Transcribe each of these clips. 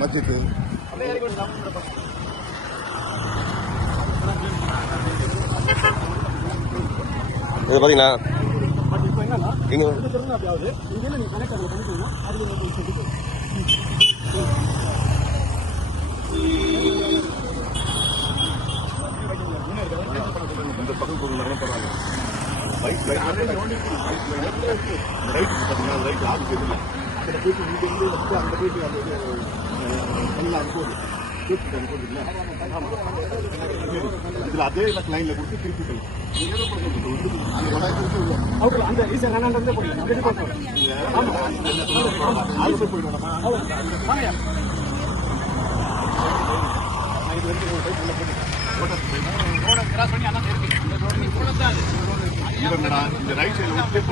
மஸ்ஜித். இது பாத்தீங்களா இங்க இந்த பக்கம் போனாலும் பரவாயில்ல. ரைட் பார்த்தீங்கன்னா ரைட் ஆஃபீஸ் இல்லை. அதில் போயிட்டு இங்கே வந்து அந்த போயிட்டு அது எல்லாம் போகுது இதில் அதே லைனில் கொடுத்து திருப்பி இந்த ரைட் சைடில் ஆஃபீஸ்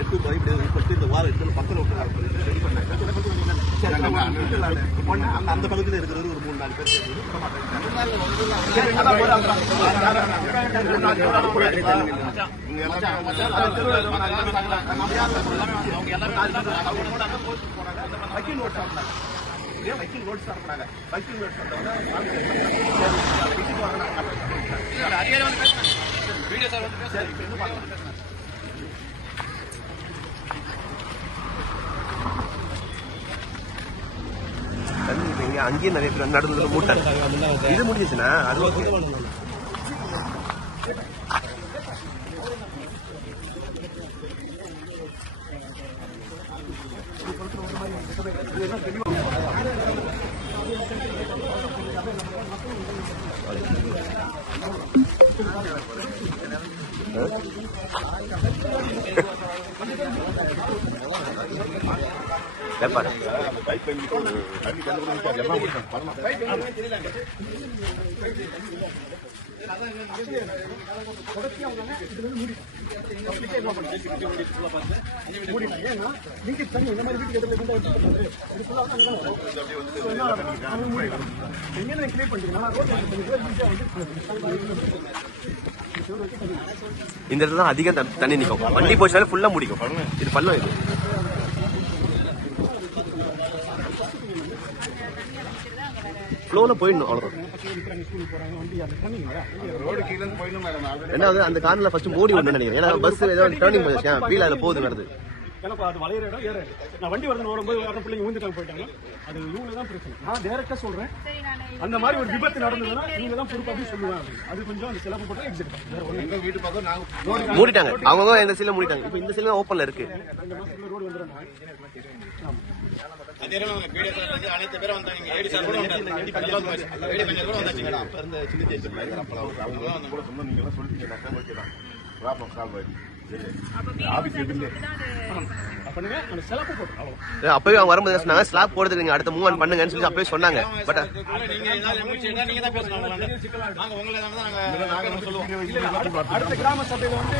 எடுத்து பயப்பட்டு இந்த வாரம் எடுத்து பக்கத்தில் ரெடி பண்ணாங்க. அந்த பக்கத்தில் இருக்கிறது ஒரு 3-4 பேர் வக்கீல் நோட் ஸ்டார்ட் பண்ணாங்க. வக்கீல் நோட் அங்கேயே நிறைய பேர் நடுவில் மூட்டாங்க. இது முடிஞ்சிச்சுன்னா அது இந்த இடத்துல தான் அதிகம் தண்ணி நிற்கும். வண்டி போச்சாலும் ஃபுல்லா முடிக்கும். இது பள்ளம். இது ஃப்ளோல போயிடணும். அவ்வளவுதான். ரெண்டாவது அந்த கார்ல ஃபர்ஸ்ட் மூடி விடணும்னு நினைக்கிறேன். ஏன்னா பஸ் ஏதாவது டர்னிங் பண்ணிருக்கேன், வீல் அதில் போகுது நடந்து. அது வளையிற இடம் ஏற நான் வண்டி வரது வரும்போது வர பிள்ளைங்க ஊந்துட்டாங்க போயிட்டாங்க. அது இவங்க தான் பிரச்சனை. நான் டைரக்டா சொல்றேன், அந்த மாதிரி ஒரு விபத்து நடந்ததுன்னா நீங்க தான் பொறுப்பு அப்படின்னு சொல்லுவாங்க. அது கொஞ்சம் அந்த செலவு போட்டு எக்ஸிட் எங்க வீட்டு பக்கம் நாங்க மூடிட்டாங்க. அவங்க இந்த சைடுல மூடிட்டாங்க. இப்போ இந்த சைடுல ஓப்பன்ல இருக்கு. இந்த மாசத்துல ரோடு வந்துறாங்க. அதே வந்து அனைத்து பேரும் வந்தாங்க. ஏடி சார் கூட வந்தாங்க. ஏடி கொஞ்சம் கூட வந்தாங்க. அப்ப இருந்த சின்ன ஜெயிச்சல அவங்க வந்து கூட சொன்னா நீங்க எல்லாம் சொல்லிட்டீங்க. நான் ஓகேதான். ப்ராப்ளம் சால்வ் ஆயிடுச்சு. அப்பவே அவங்க வரும்போது சொன்னாங்க ஸ்லாப் போடுறதுக்கு நீங்க அடுத்த மூவ் பண்ணுங்கன்னு சொல்லி அப்பவே சொன்னாங்க. பட் அடுத்த கிராம சபையில வந்து